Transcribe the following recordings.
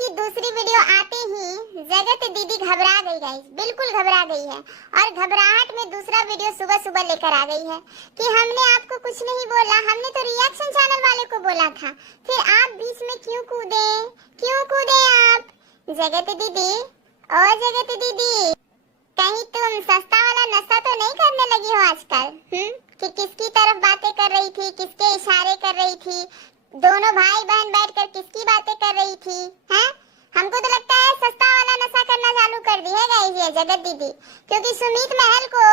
की दूसरी वीडियो आते ही जगत दीदी घबरा गई गाइस, बिल्कुल घबरा गई है। और घबराहट में दूसरा वीडियो सुबह सुबह लेकर आ गई है कि हमने आपको कुछ नहीं बोला, हमने तो रिएक्शन चैनल वाले को बोला था, फिर आप बीच में क्यों कूदे आप? जगत दीदी, ओ जगत दीदी, कहीं तुम सस्ता वाला नशा तो नहीं करने लगी हो आजकल? कि किसकी तरफ बातें कर रही थी, किसके इशारे कर रही थी, दोनों भाई बहन बैठकर किसकी बातें कर रही थी? हैं? हमको तो लगता है सस्ता वाला नशा करना चालू कर दी है गाइस ये जगत दीदी, क्योंकि सुमित महल को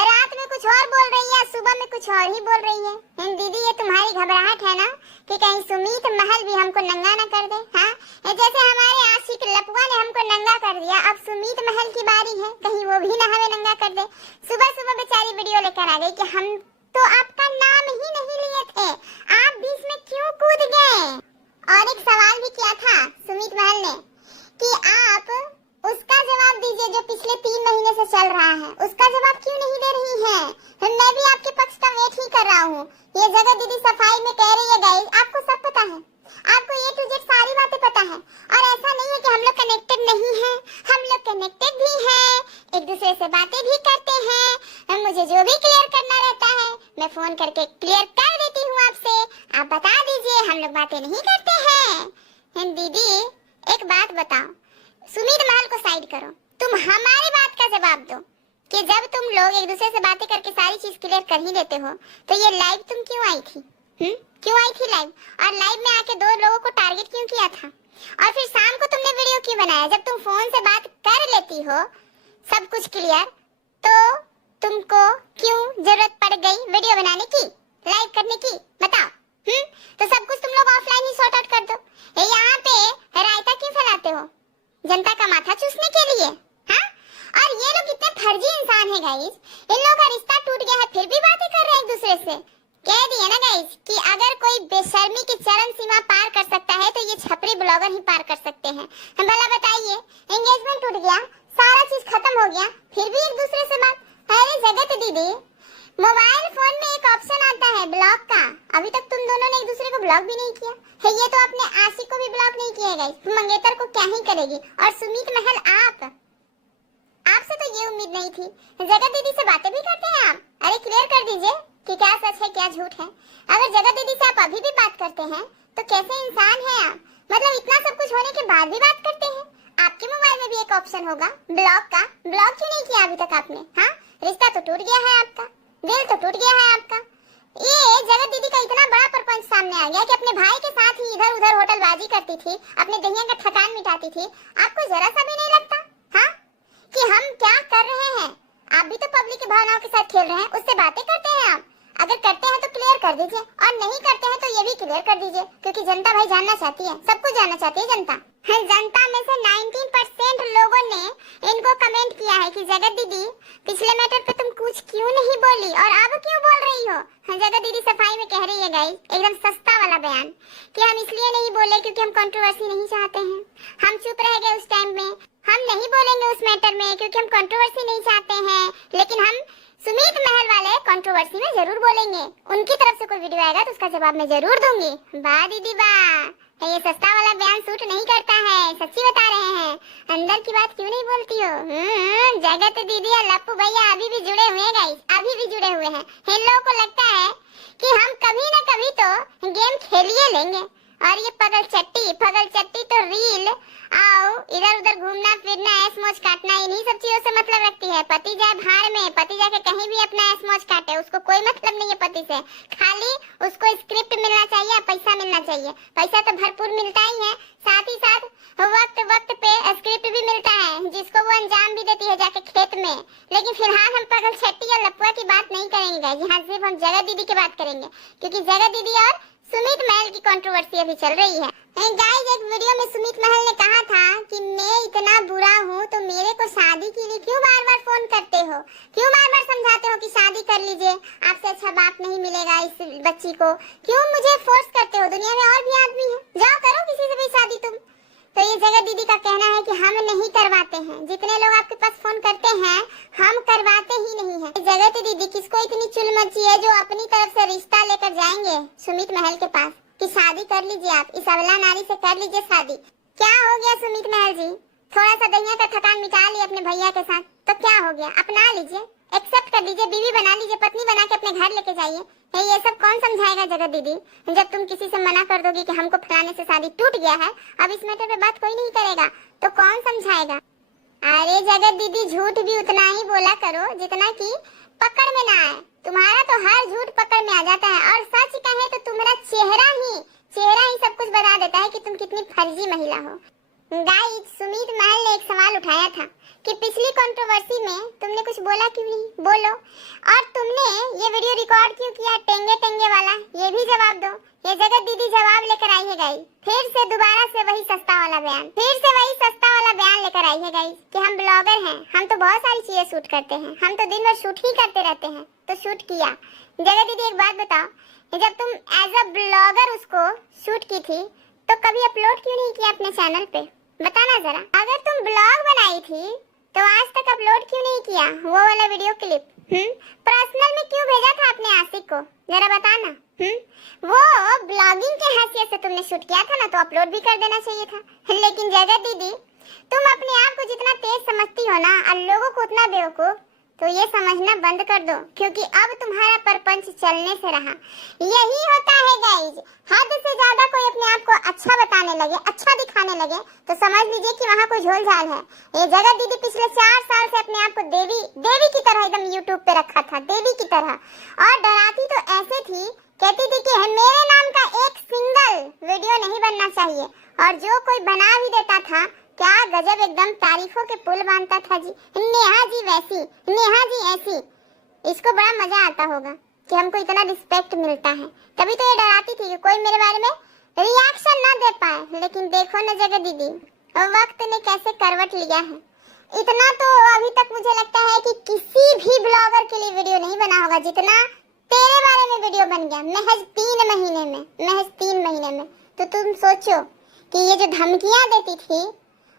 रात में कुछ और बोल रही है, सुबह में कुछ और ही बोल रही है। दीदी ये तुम्हारी घबराहट है ना कि कहीं सुमित महल भी हमको नंगा ना कर दे? हाँ, जैसे हमारे आशिक लपुआ ने हमको नंगा कर दिया, अब सुमित महल की बारी है, कहीं वो भी ना हमें नंगा कर दे। सुबह सुबह बेचारी वीडियो लेकर आ गई कि हम तो आपका नाम ही नहीं लिए थे, आप बीच में क्यों कूद गए? और एक सवाल भी किया था सुमित महल ने कि आप उसका जवाब दीजिए जो पिछले 3 महीने से चल रहा है, उसका जवाब क्यों नहीं दे रही है? मैं भी आपके पक्ष का वेट ही कर रहा हूँ। ये जगत दीदी सफाई में कह रही है गाइस, आपको सब पता है, आपको A to Z सारी बातें पता है, और ऐसा नहीं है कि हम लोग कनेक्टेड नहीं हैं, हम लोग कनेक्टेड भी हैं, एक दूसरे से बातें भी करते हैं। मुझे जो भी क्लियर करना रहता है मैं फोन करके क्लियर कर देती हूँ आपसे, आप बता दीजिए, हम लोग बातें नहीं करते हैं। दीदी एक बात बताओ, सुमित महल को साइड करो, तुम हमारी बात का जवाब दो कि जब तुम लोग एक दूसरे से बातें करके सारी चीज क्लियर कर ही लेते हो तो ये लाइव तुम क्यों आई थी? क्यों आई थी लाइव? और लाइव में आके 2 लोगों को टारगेट क्यों किया था? और फिर शाम को तुमने वीडियो क्यों बनाया? जब तुम फोन से बात कर लेती हो सब कुछ क्लियर, तो तुमको क्यों जरूरत पड़ गई वीडियो बनाने की, लाइव करने की? बताओ। तो सब कुछ तुम लोग ऑफलाइन ही सॉर्ट आउट कर दो। यहाँ पे रायता क्यों फैलाते हो जनता का माथा चूसने के लिए? हाँ, और ये लोग कितने फर्जी इंसान है गाइस, इन लोगों का रिश्ता टूट गया है फिर भी बातें कर रहे हैं एक दूसरे से। कह दिया ना गाइस कि अगर कोई बेशर्मी की चरम सीमा पार कर सकता है तो ये छपरी ब्लॉगर ही पार कर सकते हैं। भला बताइए, एंगेजमेंट टूट गया, सारा चीज खत्म हो गया, फिर भी एक दूसरे से बात। अरे जगत दीदी, मोबाइल फोन में एक ऑप्शन आता है ब्लॉक का, अभी तक तुम दोनों ने एक दूसरे को ब्लॉक भी नहीं किया है। ये तो अपने आशिक को भी ब्लॉक नहीं किया गाइस, मंगेतर को क्या ही करेगी? और सुमित महल आपसे तो ये उम्मीद नहीं थी। जगत दीदी से बातें भी करते हैं आप? अरे क्लियर कर दीजिए कि क्या सच है क्या झूठ है। अगर जगत दीदी से आप अभी भी बात करते हैं तो कैसे इंसान है आप? मतलब इतना सब कुछ होने के बाद भी बात करते हैं। आपके मोबाइल में भी एक ऑप्शन होगा ब्लॉक का, ब्लॉक क्यों नहीं किया अभी तक आपने? हाँ, रिश्ता तो टूट गया है आपका, दिल तो टूट गया है आपका। ये जगत दीदी का इतना बड़ा प्रपंच सामने आ गया कि अपने भाई के साथ ही इधर उधर होटलबाजी करती थी, अपने दहिया का थकान मिटाती थी, आपको जरा सा भी नहीं लगता हाँ कि हम क्या कर रहे हैं? आप भी तो पब्लिक की भावनाओं के साथ खेल रहे हैं, उससे बातें करते हैं आप। अगर करते हैं तो क्लियर कर दीजिए, और नहीं करते हैं तो ये भी क्लियर कर दीजिए, क्योंकि जनता भाई जानना चाहती है, सब कुछ जानना चाहती है जनता। जनता में से 19% लोगों ने इनको कमेंट किया है कि जगत दीदी पिछले मैटर पे तुम कुछ क्यों नहीं बोली और अब क्यों बोल रही हो? जगत दीदी सफाई में कह रही है गाइस, एकदम सस्ता वाला बयान, कि हम इसलिए नहीं बोले क्योंकि हम कंट्रोवर्सी नहीं चाहते हैं, हम चुप रह गए उस टाइम में, हम नहीं बोलेंगे उस मैटर में क्योंकि हम कंट्रोवर्सी नहीं चाहते हैं, लेकिन हम सुमित महल वाले कंट्रोवर्सी में जरूर बोलेंगे, उनकी तरफ से कोई वीडियो आएगा तो उसका जवाब मैं जरूर दूंगी। वाह दीदी वाह, ये सस्ता वाला बयान सूट नहीं करता है, सच्ची बता रहे हैं, अंदर की बात क्यों नहीं बोलती हो? जगत दीदी और लप्पू भैया अभी भी जुड़े हुए हैं गाइस, अभी भी जुड़े हुए हैं। इन लोगों को लगता है कि हम कभी न कभी तो गेम खेलिए लेंगे, और ये पगल चट्टी तो रील आओ इधर उधर घूमना फिरना ऐश मौज काटना इन्हीं सब चीजों से मतलब रखती है। पति जाए भाड़ में, पति जाके कहीं भी अपना ऐश मौज काटे, उसको कोई मतलब नहीं है पति से, खाली उसको स्क्रिप्ट मिलना चाहिए, पैसा मिलना चाहिए। पैसा तो भरपूर मिलता ही है, साथ ही साथ वक्त पे स्क्रिप्ट भी मिलता है जिसको वो अंजाम भी देती है जाके खेत में। लेकिन फिलहाल हम पगल छट्टी और लपुआ की बात नहीं करेंगे, यहाँ सिर्फ हम जगत दीदी की बात करेंगे, क्योंकि जगत दीदी और सुमित महल की कंट्रोवर्सी अभी चल रही है। गाइस एक वीडियो में सुमित महल ने कहा था कि मैं इतना बुरा हूँ तो मेरे को शादी के लिए क्यों बार बार फोन करते हो, क्यों बार बार समझाते हो कि शादी कर लीजिए, आपसे अच्छा बाप नहीं मिलेगा इस बच्ची को, क्यों मुझे फोर्स करते हो? दुनिया में और भी आदमी है, जाओ करो किसी से भी शादी तुम। तो ये जगत दीदी का कहना है कि हम नहीं करवाते हैं, जितने लोग आपके पास फोन करते हैं हम करवाते ही नहीं है। जगत दीदी किसको इतनी चुल मची है जो अपनी तरफ से रिश्ता लेकर जाएंगे सुमित महल के पास कि शादी कर लीजिए, आप इस अबला नारी से कर लीजिए शादी, क्या हो गया सुमित महल जी? थोड़ा सा दुनिया का थकान मिटा लिए अपने भैया के साथ, तो क्या हो गया? अपना लीजिए, एक्सेप्ट कर लीजिए, बीवी बना लीजिए, पत्नी बना के अपने घर लेके जाइए। ये सब कौन समझाएगा जगत दीदी? जब तुम किसी से मना कर दोगी कि हमको फलाने से शादी टूट गया है, अब इस मैटर पे बात कोई नहीं करेगा, तो कौन समझाएगा? अरे जगत दीदी, झूठ भी उतना ही बोला करो जितना कि पकड़ में ना आए। तुम्हारा तो हर झूठ पकड़ में आ जाता है, और सच कहे तो तुम्हारा चेहरा ही सब कुछ बता देता है कि तुम कितनी फर्जी महिला हो। गाइस, सुमित महल ने एक सवाल उठाया था कि पिछली कंट्रोवर्सी में तुमने कुछ बोला क्यों नहीं? बोलो। और तुमने ये वीडियो रिकॉर्ड क्यों किया टेंगे वाला? ये भी जवाब दो। ये जगत दीदी जवाब लेकर आई है गाइस, फिर से दोबारा से वही सस्ता वाला बयान लेकर आई है गाइस कि हम ब्लॉगर हैं, हम तो बहुत सारी चीजें शूट करते हैं, हम तो दिन भर शूट ही करते रहते हैं। तो शूट किया। जगत दीदी एक बात बताओ, जब तुम एज अ ब्लॉगर उसको शूट की थी तो कभी अपलोड क्यों नहीं किया अपने चैनल पे? बताना जरा। अगर तुम ब्लॉग बनाई थी तो आज तक अपलोड क्यों नहीं किया वो वाला वीडियो क्लिप? पर्सनल में क्यों भेजा था अपने आशिक को? जरा बताना। वो ब्लॉगिंग के हैसियत से तुमने शूट किया था ना, तो अपलोड भी कर देना चाहिए था। लेकिन जगत दीदी, तुम अपने आप को जितना तेज समझती हो ना और लोगों को उतना बेवकूफ, तो ये समझना बंद कर दो, क्योंकि अब तुम्हारा परपंच चलने से रहा। यही होता है गाइज, हद से ज्यादा कोई अपने आप को अच्छा बताने लगे, अच्छा दिखाने लगे, तो समझ लीजिए कि वहाँ कोई झोल झाल है। ये जगत दीदी पिछले 4 साल से अपने आप को देवी की तरह एकदम यूट्यूब पे रखा था, देवी की तरह। और डराती तो ऐसे थी, कहती थी कि मेरे नाम का एक सिंगल वीडियो नहीं बनना चाहिए, और जो कोई बना भी देता था, क्या गजब एकदम तारीफों के पुल बांधता था जी। नेहा जी वैसी, नेहा जी ऐसी। इसको बड़ा मजा आता होगा कि हमको इतना रिस्पेक्ट मिलता है। तभी तो ये डराती थी कि कोई मेरे बारे में रिएक्शन ना दे पाए। लेकिन देखो न जगत दीदी, वक्त ने कैसे करवट लिया है। इतना तो अभी तक मुझे लगता है कि किसी भी ब्लॉगर के लिए वीडियो नहीं बना होगा जितना तेरे बारे में वीडियो बन गया, महज 3 महीने में। तो तुम सोचो कि ये जो धमकियां देती थी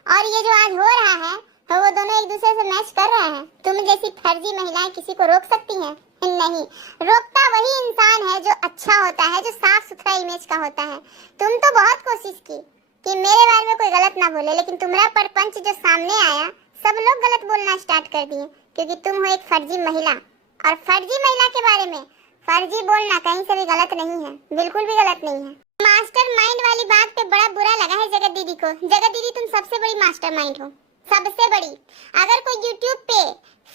और ये जो आज हो रहा है, तो वो दोनों एक दूसरे से मैच कर रहे हैं। तुम जैसी फर्जी महिलाएं किसी को रोक सकती हैं? नहीं, रोकता वही इंसान है जो अच्छा होता है, जो साफ सुथरा इमेज का होता है। तुम तो बहुत कोशिश की कि मेरे बारे में कोई गलत ना बोले, लेकिन तुम्हारा परपंच जो सामने आया, सब लोग गलत बोलना स्टार्ट कर दिए, क्योंकि तुम हो एक फर्जी महिला। और फर्जी महिला के बारे में फर्जी बोलना कहीं से भी गलत नहीं है, बिल्कुल भी गलत नहीं है। मास्टरमाइंड वाली बात पे बड़ा बुरा लगा है जगत दीदी को। जगत दीदी, तुम सबसे बड़ी मास्टरमाइंड हो, सबसे बड़ी। अगर कोई यूट्यूब पे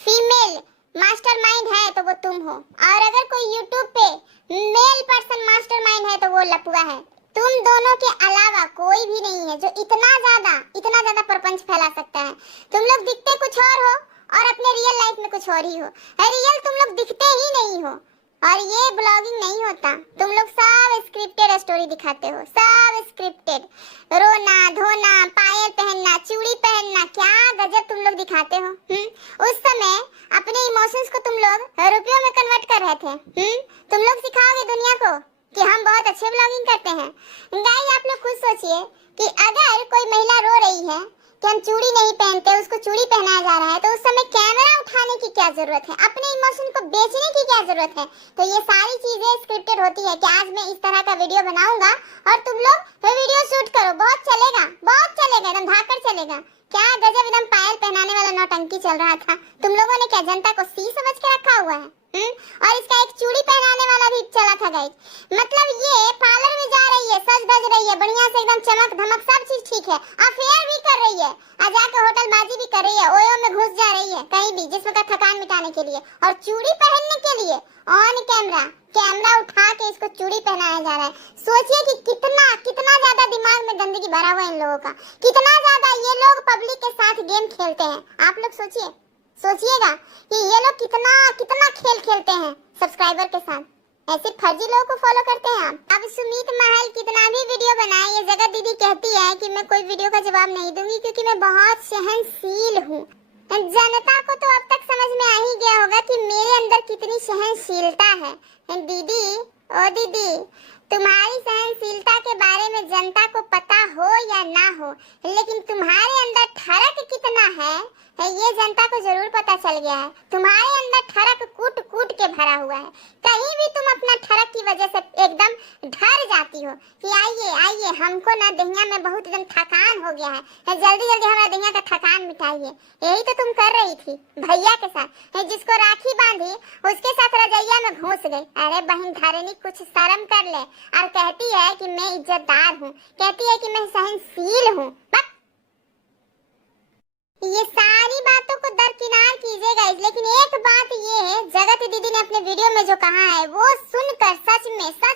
फीमेल मास्टरमाइंड है तो वो तुम हो, और अगर कोई यूट्यूब पे मेल पर्सन मास्टरमाइंड है तो वो लपुआ है। तुम दोनों के अलावा कोई भी नहीं है जो इतना ज्यादा प्रपंच फैला सकता है। तुम लोग दिखते कुछ और हो और अपने रियल लाइफ में कुछ और ही हो। रियल तुम लोग दिखते ही नहीं हो, और ये ब्लॉगिंग नहीं होता। तुम लोग सब स्क्रिप्टेड स्टोरी दिखाते हो, सब स्क्रिप्टेड। रोना धोना, पायल पहनना, चूड़ी पहनना, क्या गजब तुम लोग दिखाते हो। उस समय अपने इमोशंस को तुम लोग रुपयों में कन्वर्ट कर रहे थे। तुम लोग सिखाओगे दुनिया को कि हम बहुत अच्छे ब्लॉगिंग करते हैं। गाइस, आप लोग खुद सोचिए कि अगर कोई महिला रो रही है कि हम चूड़ी नहीं पहनते, उसको चूड़ी पहनाया जा रहा है, तो उस समय कैमरा उठाने की क्या जरूरत है? अपने इमोशन को बेचने की क्या जरूरत है? तो ये सारी चीजें स्क्रिप्टेड होती है कि आज मैं इस तरह का वीडियो बनाऊंगा और तुम लोग वीडियो शूट करो, बहुत चलेगा, एकदम धाकड़ चलेगा। क्या गजब, एकदम पायल पहनाने वाला नौटंकी चल रहा था। तुम लोगों ने क्या जनता को सी समझ के रखा हुआ है? और इसका एक चूड़ी पहनाने वाला भी चला था गाइस। मतलब ये पार्लर में जा रही है, सज धज रही है, बढ़िया से एकदम चमक धमक सब चीज ठीक है, अफेयर भी कर रही है, जाके होटल बाजी भी कर रही है, ओयो में घुस जा रही है कहीं भी जिस्म का थकान मिटाने के लिए, और चूड़ी पहनने के लिए ऑन कैमरा उठा के इसको चूड़ी पहनाया जा रहा है। सोचिए कि कितना ज्यादा दिमाग में गंदगी भरा हुआ है इन लोगों का, कितना ज्यादा ये लोग पब्लिक के साथ गेम खेलते हैं। आप लोग सोचिएगा कि ये लोग कितना खेल खेलते हैं सब्सक्राइबर के साथ। ऐसे फर्जी लोगों को फॉलो करते हैं आप। अब सुमित महल कितना भी वीडियो बनाए, ये जगत दीदी कहती है कि मैं कोई वीडियो का जवाब नहीं दूंगी क्योंकि मैं बहुत सहनशील हूँ। जनता को तो अब तक समझ में आ ही गया होगा कि मेरे अंदर कितनी सहनशीलता है। दीदी, तुम्हारी सहनशीलता के बारे में जनता को पता हो या ना हो, लेकिन तुम्हारे अंदर ठरक कितना है ये जनता को जरूर पता चल गया है। तुम्हारे अंदर ठरक कूट कूट के भरा हुआ है। कहीं भी तुम अपना ठरक की वजह से एकदम डर जाती हो कि आइए आइए, हमको ना दहिया में बहुत एकदम थकान हो गया है, जल्दी जल्दी हमारा दहिया का थकान मिटाइए। यही तो तुम कर रही थी भैया के साथ। जिसको राखी बांधी उसके साथ रजैया में घुस गई। अरे बहन धारिणी, कुछ शर्म कर ले। और कहती है कि मैं इज्जतदार हूँ, कहती है कि मैं सहनशील हूँ। ये सारी बातों को दरकिनार कीजिएगा, लेकिन एक बात ये है, जगत दीदी ने अपने वीडियो में जो कहा है वो सुनकर सच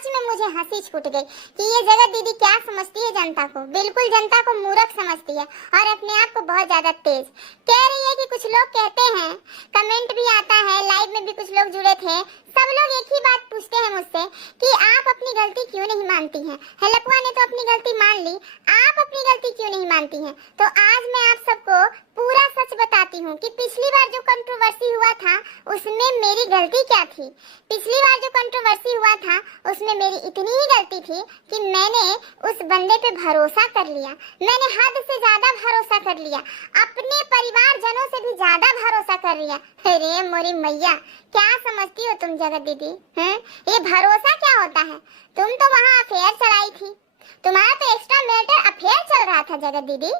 में मुझे हंसी छूट गई कि ये जगत दीदी क्या समझती है जनता को। बिल्कुल जनता को मूर्ख समझती है और अपने आप को बहुत ज्यादा तेज। कह रही है कि कुछ लोग कहते हैं, कमेंट भी आता है, लाइव में भी कुछ लोग जुड़े थे, सब लोग एक ही बात पूछते हैं मुझसे कि आप अपनी गलती क्यों नहीं मानती हैं। हेलपुआ ने तो अपनी गलती मान ली, आप अपनी गलती क्यों नहीं मानती हैं। तो आज मैं आप सबको पूरा सच बताती हूँ कि पिछली बार जो कंट्रोवर्सी हुआ था उसमें मेरी गलती क्या थी। पिछली बार जो कंट्रोवर्सी हुआ था उसमें मेरी इतनी ही गलती थी कि मैंने उस बंदे पे भरोसा कर लिया। मैंने हद से ज्यादा भरोसा कर लिया, अपने परिवारजनों से भी ज्यादा भरोसा कर लिया। अरे मोरी मैया, क्या समझती हो तुम जगत दीदी हैं? ये भरोसा क्या होता है? तुम तो वहाँ अफेयर चलाई थी, तुम्हारा तो एक्स्ट्रा मैरिटल अफेयर चल रहा था जगत दीदी।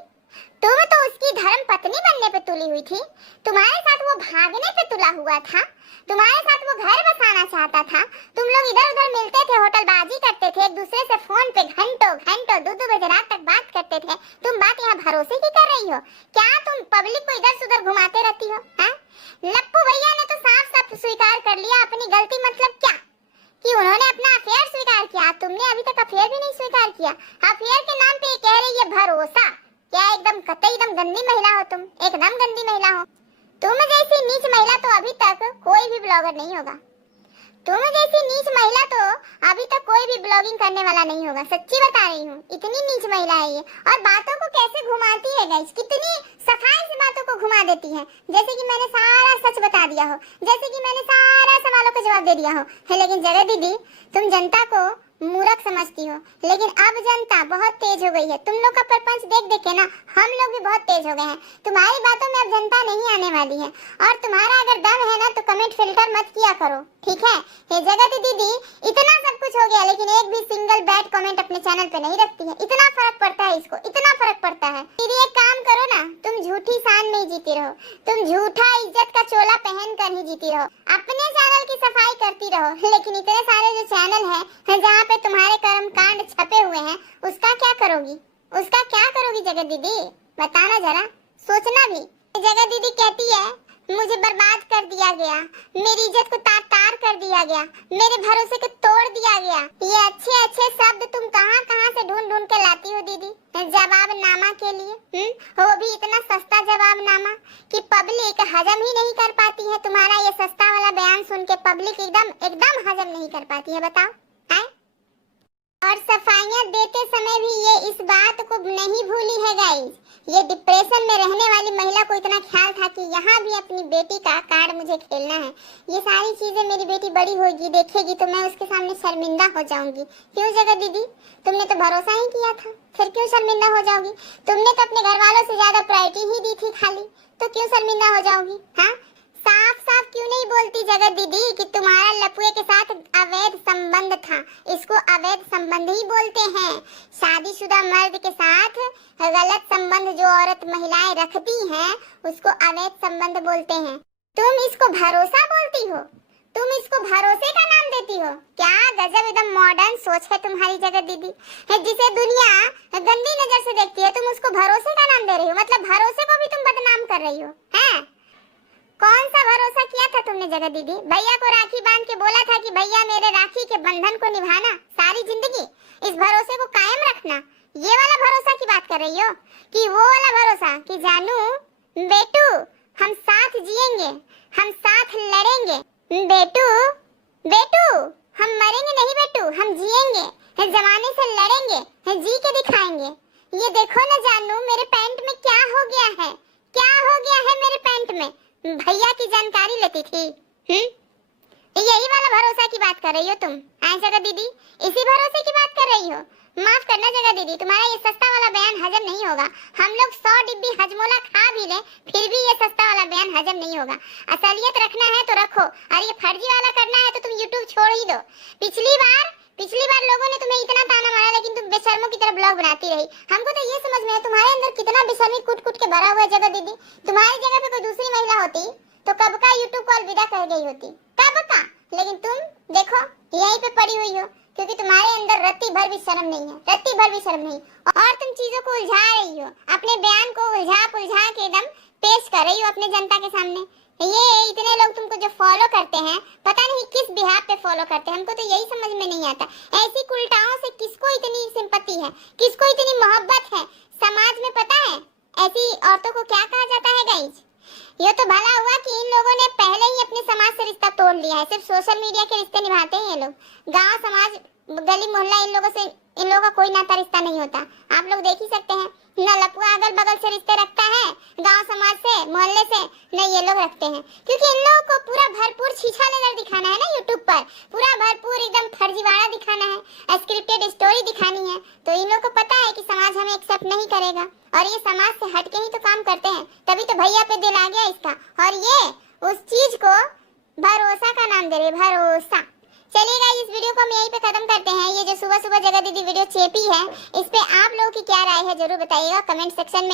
तुम तो उसकी धर्म पत्नी बनने पे तुली हुई थी, तुम्हारे साथ वो भागने पे तुला हुआ था, तुम्हारे साथ वो घर बसाना चाहता था। तुम लोग इधर उधर मिलते थे, होटलबाजी करते थे, एक दूसरे से फोन पे घंटों घंटों 2-2 बजे रात तक बात करते थे। तुम बात यहाँ भरोसे की कर रही हो क्या? तुम पब्लिक को इधर से उधर घुमाते रहती हो हैं? लप्पू भैया ने तो साफ साफ स्वीकार कर लिया अपनी गलती। मतलब क्या कि उन्होंने अपना अफेयर स्वीकार किया, तुमने अभी तक अफेयर भी नहीं स्वीकार किया। अफेयर के नाम पे कह रही है भरोसा। क्या एकदम कतई एकदम गंदी महिला हो तुम, एकदम गंदी महिला हो। तुम जैसी नीच महिला तो अभी तक कोई भी ब्लॉगर नहीं होगा। तुम जैसी नीच महिला तो अभी तक कोई भी ब्लॉगिंग करने वाला नहीं होगा। सच्ची बता रही हूँ, इतनी नीच महिला है ये। और बातों को कैसे घुमाती है गाइस, कितनी सफाई से बातों को घुमा देती है, जैसे कि मैंने सारा सच बता दिया हो, जैसे कि मैंने सारा सवालों का जवाब दे दिया हो। है लेकिन जगत दीदी, तुम जनता को मूर्ख समझती हो, लेकिन अब जनता बहुत तेज हो गई है। तुम लोग का प्रपंच देख देख के ना हम लोग भी बहुत तेज हो गए हैं। तुम्हारी बातों में अब जनता नहीं आने वाली है। और तुम्हारा अगर दम है ना तो कमेंट फिल्टर मत किया करो, ठीक है? ये जगत दीदी इतना सब कुछ हो गया लेकिन एक भी सिंगल बैड कमेंट अपने चैनल पे नहीं रखती है। इतना फर्क पड़ता है इसको, इतना फर्क पड़ता है। दीदी एक काम करो ना, तुम झूठी शान नहीं जीती रहो, तुम झूठा इज्जत का चोला पहन कर ही जीती रहो। अपने चैनल की सफाई करती रहो, लेकिन इतने सारे जो चैनल है जहाँ पे तुम्हारे कर्म कांड छपे हुए हैं उसका क्या करोगी? उसका क्या करोगी जगत दीदी? बताना जरा, सोचना भी। जगत दीदी कहती है मुझे बर्बाद कर दिया गया, मेरी इज्जत को तार तार कर दिया गया, मेरे भरोसे को तोड़ दिया गया। ये अच्छे अच्छे शब्द तुम कहाँ कहाँ से ढूंढ ढूंढ के लाती हो दीदी जवाबनामा के लिए? वो भी इतना सस्ता जवाबनामा कि पब्लिक हजम ही नहीं कर पाती है। तुम्हारा ये सस्ता वाला बयान सुन के पब्लिक एकदम हजम नहीं कर पाती है, बताओ है? और सफाइयाँ देते समय भी ये इस बात को नहीं भूली है गाइस, ये डिप्रेशन में रहने वाली महिला को इतना ख्याल था कि यहाँ भी अपनी बेटी का कार्ड मुझे खेलना है। ये सारी चीजें मेरी बेटी बड़ी होगी देखेगी तो मैं उसके सामने शर्मिंदा हो जाऊंगी। क्यों जगत दीदी, तुमने तो भरोसा ही किया था, फिर क्यों शर्मिंदा हो जाओगी? तुमने तो अपने घर वालों से ज्यादा प्रायोरिटी ही दी थी खाली, तो क्यों शर्मिंदा हो जाओगी? हाँ, साफ साफ क्यों नहीं बोलती जगत दीदी कि तुम्हारा लपुए के साथ अवैध संबंध था? इसको अवैध संबंध ही बोलते हैं। शादीशुदा मर्द के साथ गलत संबंध जो औरत महिलाएं रखती हैं उसको अवैध संबंध बोलते हैं। तुम इसको भरोसा बोलती हो, तुम इसको भरोसे का नाम देती हो? क्या गजब एकदम मॉडर्न सोच है तुम्हारी जगत दीदी। जिसे दुनिया गंदी नजर से देखती है तुम उसको भरोसे का नाम दे रही हो, मतलब भरोसे को भी तुम बदनाम कर रही हो। हैं? कौन सा भरोसा किया था तुमने जगत दीदी? भैया को राखी बांध के बोला था कि भैया मेरे राखी के बंधन को निभाना सारी जिंदगी, इस भरोसे को कायम रखना। ये वाला भरोसा की बात कर रही हो कि वो वाला भरोसा कि जानू बेटू हम साथ जिएंगे, हम साथ लड़ेंगे, बेटू बेटू हम मरेंगे नहीं बेटू, हम जिएंगे, जमाने से लड़ेंगे, जी के दिखाएंगे। ये देखो ना जानू मेरे पैंट में क्या हो गया है, क्या हो गया है मेरे पैंट में, भैया की जानकारी लेती थी। यही वाला भरोसा की बात कर रही हो तुम? जगत दीदी इसी भरोसे की बात कर रही हो? माफ करना जगह दीदी, तुम्हारा ये सस्ता वाला बयान हजम नहीं होगा। हम लोग 100 डिब्बी हजमोला खा भी ले फिर भी ये सस्ता वाला बयान हजम नहीं होगा। असलियत रखना है तो रखो, और ये फर्जी वाला करना है तो तुम यूट्यूब छोड़ ही दो। पिछली बार लोगों ने तुम्हें इतना ताना मारा, लेकिन तुम बेशर्मों की तरह ब्लॉग बनाती रही। हमको तो ये समझ में है तुम्हारे अंदर कितना बेशर्मी कूट कूट के भरा हुआ है। जगह दीदी, तुम्हारी जगह पे कोई दूसरी महिला होती तो कब का यूट्यूब कॉल विदा कर गई होती, कब का। लेकिन तुम देखो यहीं पे पड़ी हुई हो, क्योंकि तुम्हारे अंदर रत्ती भर भी शर्म नहीं है, रत्ती भर भी शर्म नहीं। और तुम चीजों को उलझा रही हो, अपने बयान को उलझा पुलझा के एकदम पेश कर रही हो अपने जनता के सामने। ये इतने लोग तुमको जो फॉलो करते हैं, पता नहीं किस बिहार पे फॉलो करते हैं, हमको तो यही समझ में नहीं आता। ऐसी कुलटाओं से किसको इतनी सिंपैथी है, किसको इतनी मोहब्बत है समाज में, पता है ऐसी औरतों को क्या कहा जाता है गाइस? ये तो भला हुआ कि इन लोगों ने पहले ही अपने समाज से रिश्ता तोड़ लिया है। सिर्फ सोशल मीडिया के रिश्ते निभाते हैं ये लोग। गांव समाज गली मोहल्ला इन लोगों का कोई नाता रिश्ता नहीं होता। आप लोग देख ही सकते हैं, न लपुआ अगल बगल से रिश्ते रखता है, गांव समाज से मोहल्ले से न ये लोग रखते हैं, क्योंकि इन लोगों को पूरा भरपूर छीछा लेकर दिखाना है ना यूट्यूब पर, पूरा भरपूर एकदम फर्जीवाड़ा दिखाना है, स्क्रिप्टेड स्टोरी दिखानी है। तो इन लोगों को पता है कि समाज हमें एक्सेप्ट नहीं करेगा, और ये समाज से हटके ही तो काम करते हैं। तभी तो भैया पे दिल आ गया इसका, और ये उस चीज को भरोसा का नाम दे रहे, भरोसा। चलिए गाइस, इस वीडियो को हम यहीं पे खत्म करते हैं। ये जो सुबह सुबह जगह दीदी वीडियो चेपी है, इस पे आप लोगों की क्या राय है जरूर बताइएगा कमेंट सेक्शन में।